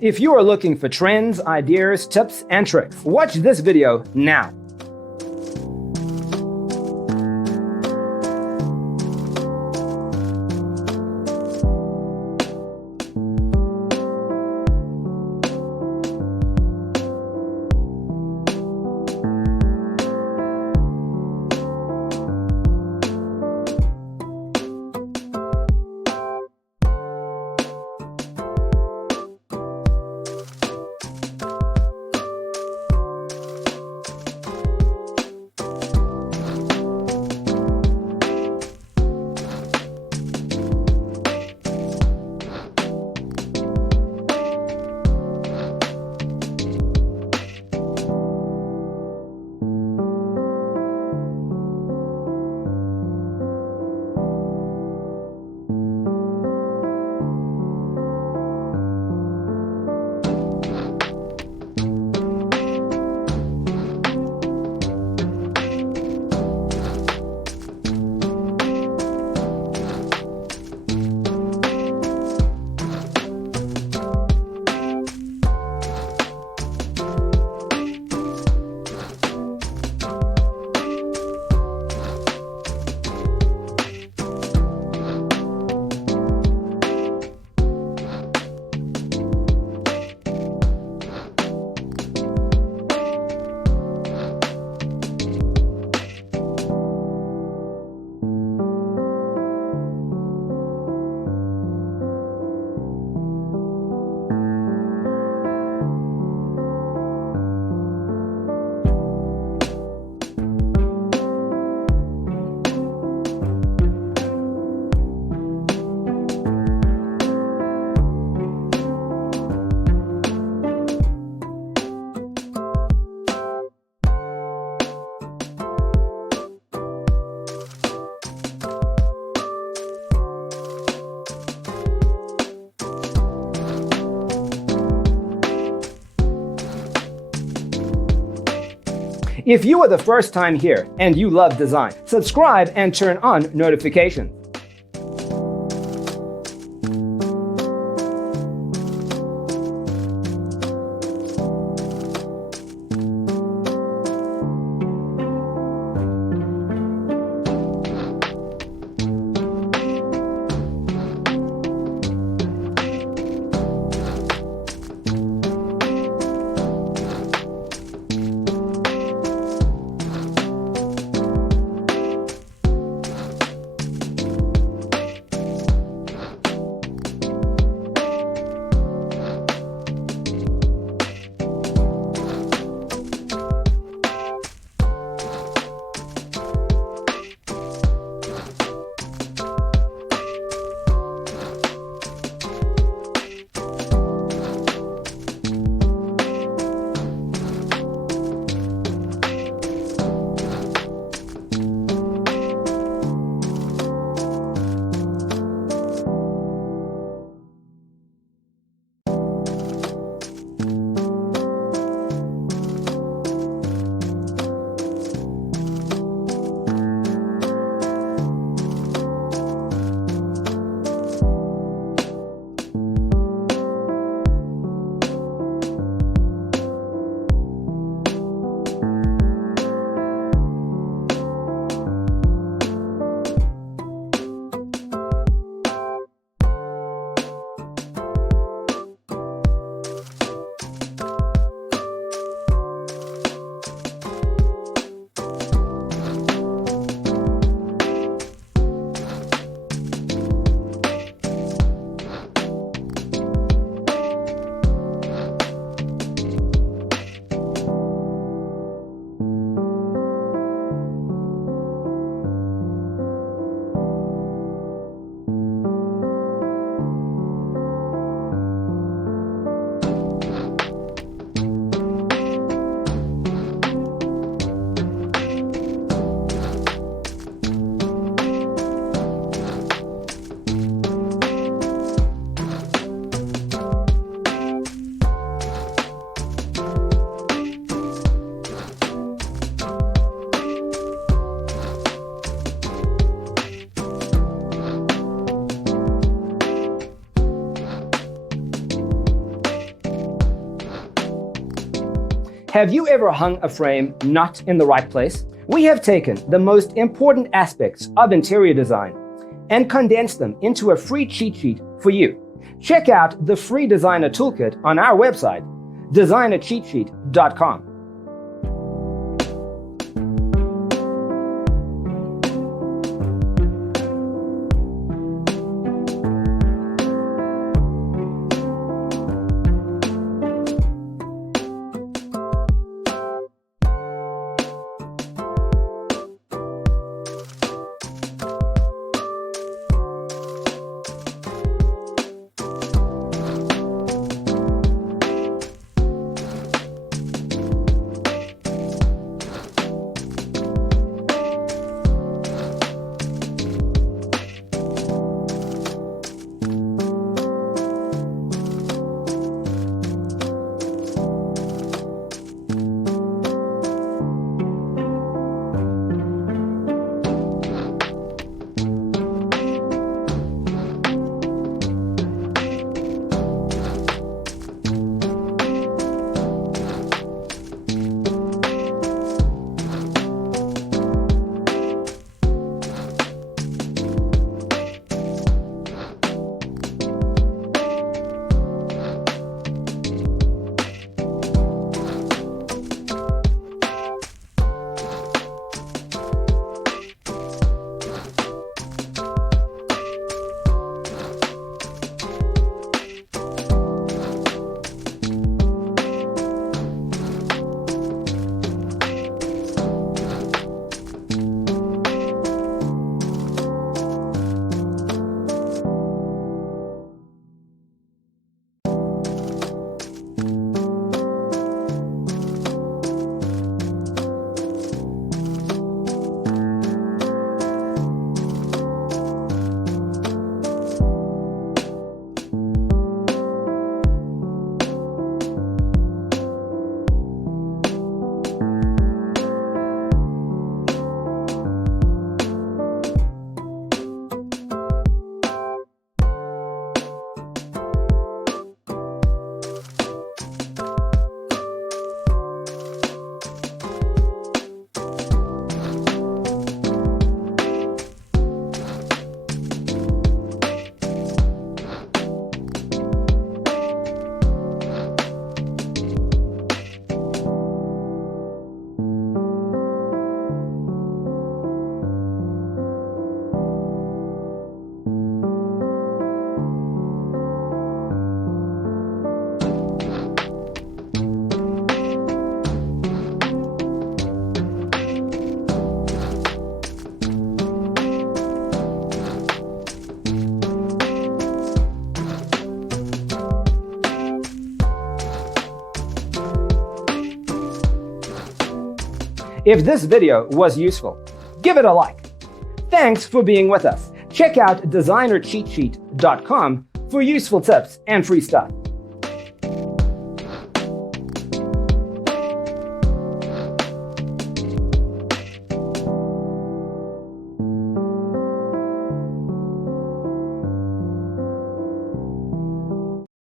If you are looking for trends, ideas, tips, and tricks, watch this video now. If you are the first time here and you love design, subscribe and turn on notifications. Have you ever hung a frame not in the right place? We have taken the most important aspects of interior design and condensed them into a free cheat sheet for you. Check out the free designer toolkit on our website, designercheatsheet.com. If this video was useful, give it a like. Thanks for being with us. Check out designercheatsheet.com for useful tips and free stuff.